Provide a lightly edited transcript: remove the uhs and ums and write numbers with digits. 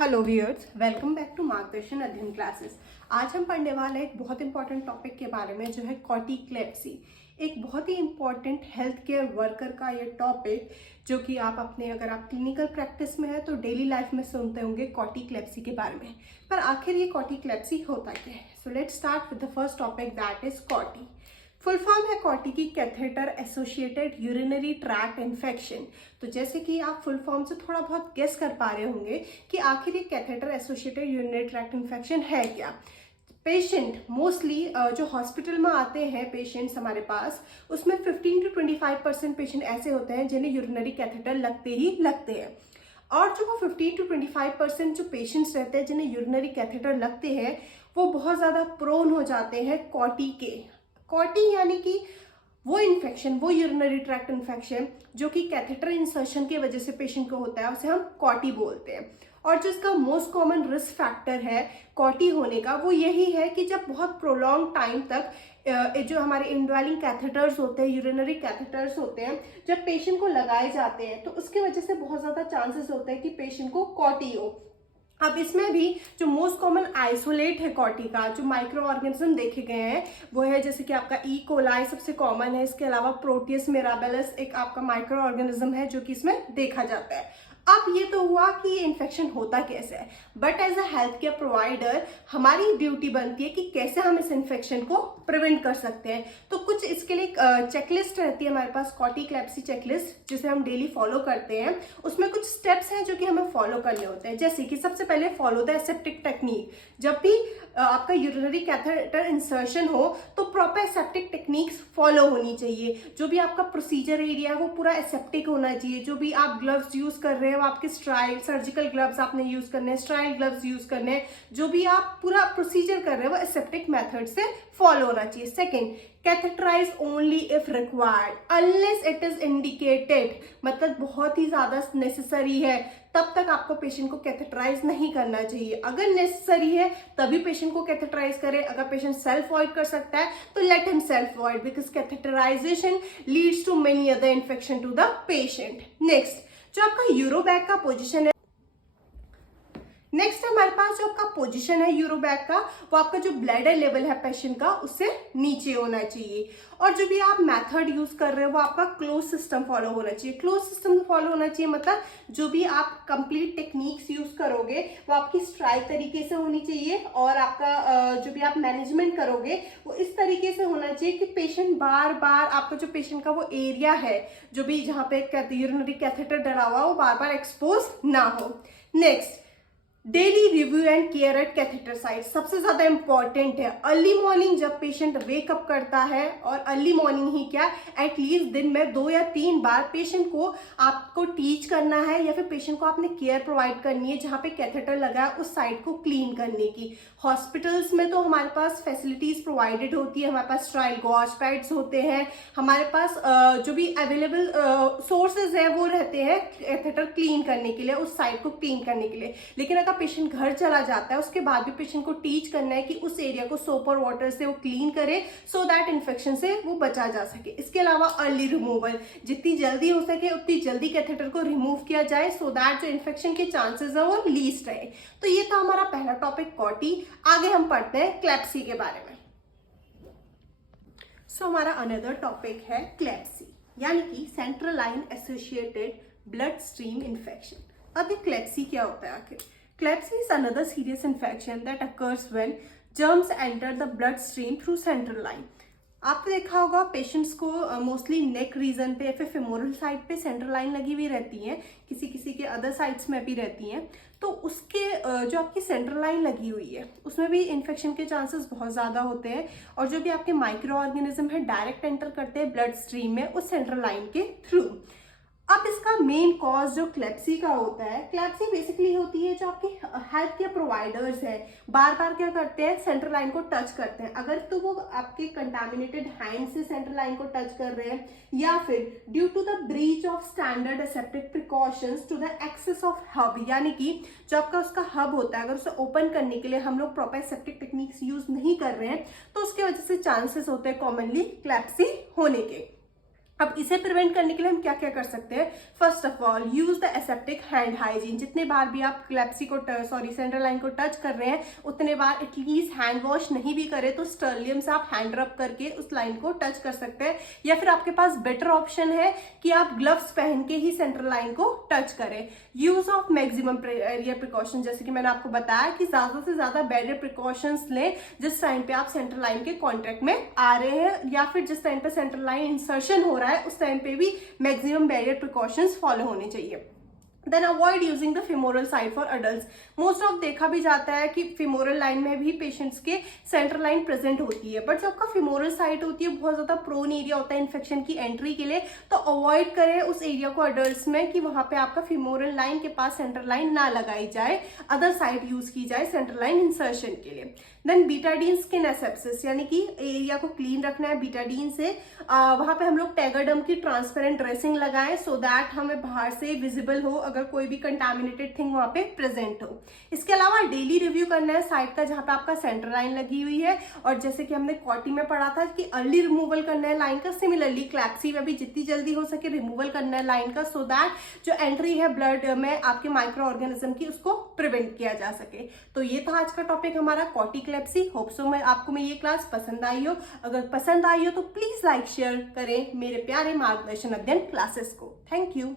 Hello viewers, welcome back to Margdarshan Adhyayan classes. आज हम पढ़ने वाले हैं एक बहुत इंपॉर्टेंट टॉपिक के बारे में जो है कॉर्टिक्लेप्सी। एक बहुत ही इंपॉर्टेंट हेल्थ केयर वर्कर का ये टॉपिक जो कि आप अपने अगर आप क्लिनिकल प्रैक्टिस में है तो डेली लाइफ में सुनते होंगे कॉर्टिक्लेप्सी के बारे में। पर आखिर ये कॉर्टिक्लेप्सी होता क्या है? So let's start with the first topic, that is कॉर्टी। Full form है कॉर्टी की catheter associated urinary tract infection. तो जैसे कि आप फुल फॉर्म से थोड़ा बहुत गेस कर पा रहे होंगे कि आखिर ये catheter associated urinary tract infection है क्या। पेशेंट मोस्टली जो हॉस्पिटल में आते हैं पेशेंट्स हमारे पास, उसमें 15 to 25% पेशेंट ऐसे होते हैं जिन्हें यूरिनरी कैथेटर लगते ही लगते हैं। और जो वो 15 to 25% जो पेशेंट्स रहते हैं जिन्हें यूरिनरी कैथेटर लगते हैं, वो बहुत ज़्यादा प्रोन हो जाते हैं कॉटी के। कॉटी यानी कि वो इन्फेक्शन, वो यूरिनरी ट्रैक्ट इन्फेक्शन जो कि कैथेटर इंसर्शन की वजह से पेशेंट को होता है, उसे हम कॉटी बोलते हैं। और जिसका मोस्ट कॉमन रिस्क फैक्टर है कॉटी होने का, वो यही है कि जब बहुत प्रोलॉन्ग टाइम तक जो हमारे इनवेलिंग कैथेटर्स होते हैं, यूरिनरी कैथेटर्स होते हैं, जब पेशेंट को लगाए जाते हैं तो उसकी वजह से बहुत ज़्यादा चांसेस होते हैं कि पेशेंट को कॉटी हो। अब इसमें भी जो मोस्ट कॉमन आइसोलेट है कॉटी का, जो माइक्रो ऑर्गेनिज्म देखे गए हैं वो है जैसे कि आपका ई कोलाई सबसे कॉमन है। इसके अलावा प्रोटियस मिराबेलिस एक आपका माइक्रो ऑर्गेनिज्म है जो कि इसमें देखा जाता है। अब ये तो हुआ कि ये इन्फेक्शन होता कैसे है, but as a health care provider हमारी ड्यूटी बनती है कि कैसे हम इस इन्फेक्शन को प्रिवेंट कर सकते हैं। तो कुछ इसके लिए चेकलिस्ट रहती है हमारे पास, कॉर्टिक्लेप्सी चेकलिस्ट, जिसे हम डेली फॉलो करते हैं। उसमें कुछ स्टेप्स हैं जो कि हमें फॉलो करने होते हैं, जैसे कि सबसे पहले फॉलो द एसेप्टिक टेक्निक। जब भी आपका यूरिनरी कैथेटर इंसर्शन हो तो प्रॉपर एसेप्टिक टेक्निक्स फॉलो होनी चाहिए। जो भी आपका प्रोसीजर एरिया है वो पूरा एसेप्टिक होना चाहिए। जो भी आप ग्लव्स यूज कर रहे हैं वो आपके स्ट्राइल सर्जिकल ग्लव्स आपने यूज करने हैं, स्ट्राइल ग्लव्स यूज करने हैं। जो भी आप पूरा प्रोसीजर कर रहे हैं वो एसेप्टिक मेथड से फॉलो होना चाहिए। Second, catheterize only if required unless it is indicated, मतलब बहुत ही ज्यादा नेसेसरी है तब तक आपको पेशेंट को कैथेटराइज नहीं करना चाहिए। अगर नेसेसरी है तभी पेशेंट को कैथेटराइज करें। अगर पेशेंट सेल्फ अवॉइड कर सकता है तो let him self avoid, because catheterization leads to many other infection to the patient. Next, जो आपका यूरोबैग का पोजीशन है, नेक्स्ट हमारे पास जो आपका पोजीशन है यूरोबैग का, वो आपका जो ब्लैडर लेवल है पेशेंट का उससे नीचे होना चाहिए। और जो भी आप मेथड यूज कर रहे हो वो आपका क्लोज सिस्टम फॉलो होना चाहिए। क्लोज सिस्टम फॉलो होना चाहिए मतलब जो भी आप कंप्लीट टेक्निक्स यूज करोगे वो आपकी स्ट्राइक तरीके से होनी चाहिए, और आपका जो भी आप मैनेजमेंट करोगे वो इस तरीके से होना चाहिए कि पेशेंट बार बार आपका जो पेशेंट का वो एरिया है जो भी जहाँ पे यूरिनरी कैथेटर डला हुआ वो बार बार एक्सपोज ना हो। Next, daily review and care at catheter site सबसे ज्यादा इंपॉर्टेंट है। अर्ली मॉर्निंग जब पेशेंट वेकअप करता है, और अर्ली मॉर्निंग ही क्या, एटलीस्ट दिन में 2 या 3 बार पेशेंट को आपको टीच करना है या फिर पेशेंट को आपने केयर प्रोवाइड करनी है जहाँ पे कैथेटर लगा है उस साइड को क्लीन करने की। हॉस्पिटल्स में तो हमारे पास फैसिलिटीज प्रोवाइडेड होती है, हमारे पास स्ट्राइल गॉश पैड्स होते हैं, हमारे पास जो भी अवेलेबल सोर्सेज है वो रहते हैं कैथेटर क्लीन करने के लिए, उस साइड को क्लीन करने के लिए। लेकिन अगर पेशेंट घर चला जाता है उसके बाद भी पेशेंट को टीच करना है कि उस एरिया को सोप और वाटर से वो क्लीन करे सो दैट इन्फेक्शन से वो बचा जा सके। इसके अलावा अर्ली रिमूवल, जितनी जल्दी हो सके उतनी जल्दी कैथेटर को रिमूव किया जाए सो दैट जो इन्फेक्शन के चांसेस है वो लीस्ट रहे। तो ये था हमारा पहला टॉपिक कॉटी। आगे हम पढ़ते हैं क्लेप्सी के बारे में। सो हमारा अनदर टॉपिक है क्लेप्सी, यानी कि central line associated blood stream infection. अब ये क्लेप्सी क्या होता है आखिर? Clepsy is another serious infection that occurs when germs enter the bloodstream through central line. आपने देखा होगा पेशेंट्स को मोस्टली नेक रीजन पे या फिर फेमोरल साइड पे सेंट्रल लाइन लगी हुई रहती है, किसी किसी के अदर साइड्स में भी रहती हैं। तो उसके जो आपकी सेंट्रल लाइन लगी हुई है उसमें भी इन्फेक्शन के चांसेस बहुत ज़्यादा होते हैं, और जो भी आपके माइक्रो ऑर्गेनिज्म है डायरेक्ट एंटर करते हैं ब्लड स्ट्रीम में उस सेंट्रल लाइन के थ्रू। अब इसका मेन कॉज जो क्लेप्सी का होता है, क्लेप्सी बेसिकली होती है जो आपके हेल्थ केयर प्रोवाइडर्स है बार बार क्या करते हैं, सेंट्रल लाइन को टच करते हैं। अगर तो वो आपके कंटामिनेटेड हैंड से सेंट्रल लाइन को टच कर रहे हैं, या फिर due to the breach of standard aseptic precautions to the access of hub, यानी कि जो आपका उसका हब होता है अगर उसे ओपन करने के लिए हम लोग प्रॉपर एसेप्टिक टेक्निक्स यूज नहीं कर रहे हैं तो उसकी वजह से चांसेस होते हैं कॉमनली क्लेप्सी होने के। अब इसे प्रिवेंट करने के लिए हम क्या क्या कर सकते हैं? First of all, use the aseptic hand hygiene. जितने बार भी आप क्लेप्सी को सेंट्रल लाइन को टच कर रहे हैं, उतने बार एटलीस्ट हैंड वॉश नहीं भी करें तो स्टर्लियम से आप हैंड रब करके उस लाइन को टच कर सकते हैं, या फिर आपके पास बेटर ऑप्शन है कि आप ग्लव्स पहन के ही सेंट्रल लाइन को टच करें। Use of maximum area precaution, जैसे कि मैंने आपको बताया कि ज्यादा से ज्यादा बैरियर प्रिकॉशंस लें जिस टाइम पे आप सेंट्रल लाइन के कॉन्टेक्ट में आ रहे हैं, या फिर जिस टाइम पे सेंट्रल लाइन इंसर्शन हो रहा है उस टाइम पे भी मैक्सिमम बैरियर प्रिकॉशंस फॉलो होने चाहिए। Then avoid using the femoral side for adult. Most of देखा भी जाता है कि फिमोरल लाइन में भी पेशेंट्स के सेंट्रल लाइन प्रेजेंट होती है, बट जब आपका फिमोरल साइड होती है बहुत ज्यादा प्रोन एरिया होता है इन्फेक्शन की एंट्री के लिए, तो अवॉइड करें उस एरिया को अडल्ट में कि वहां पे आपका फिमोरल लाइन के पास सेंट्रल लाइन ना लगाई जाए, अदर साइड यूज की जाए सेंट्रल लाइन इंसर्शन के लिए। देन बीटाडीन स्किन एसेप्सिस, यानी कि एरिया को क्लीन रखना है बीटाडीन से। वहां पे हम लोग टैगाडर्म की ट्रांसपेरेंट ड्रेसिंग लगाएं सो दैट हमें बाहर से विजिबल हो अगर कोई भी कंटामिनेटेड थिंग वहां पे प्रेजेंट हो। इसके अलावा डेली रिव्यू करना है साइड का जहां पे आपका सेंट्रल लाइन लगी हुई है, और जैसे कि हमने कॉटी में पढ़ा था कि अर्ली रिमूवल करना है लाइन का, सिमिलरली क्लैप्सी में भी जितनी जल्दी हो सके रिमूवल करना है लाइन का सो दैट जो एंट्री है ब्लड में आपके माइक्रो ऑर्गेनिज्म की उसको प्रिवेंट किया जा सके। तो ये था आज का टॉपिक हमारा कॉटी क्लेप्सी। होप सो आपको ये क्लास पसंद आई हो। अगर पसंद आई हो तो प्लीज लाइक शेयर करें मेरे प्यारे मार्गदर्शन अध्ययन क्लासेस को। Thank you.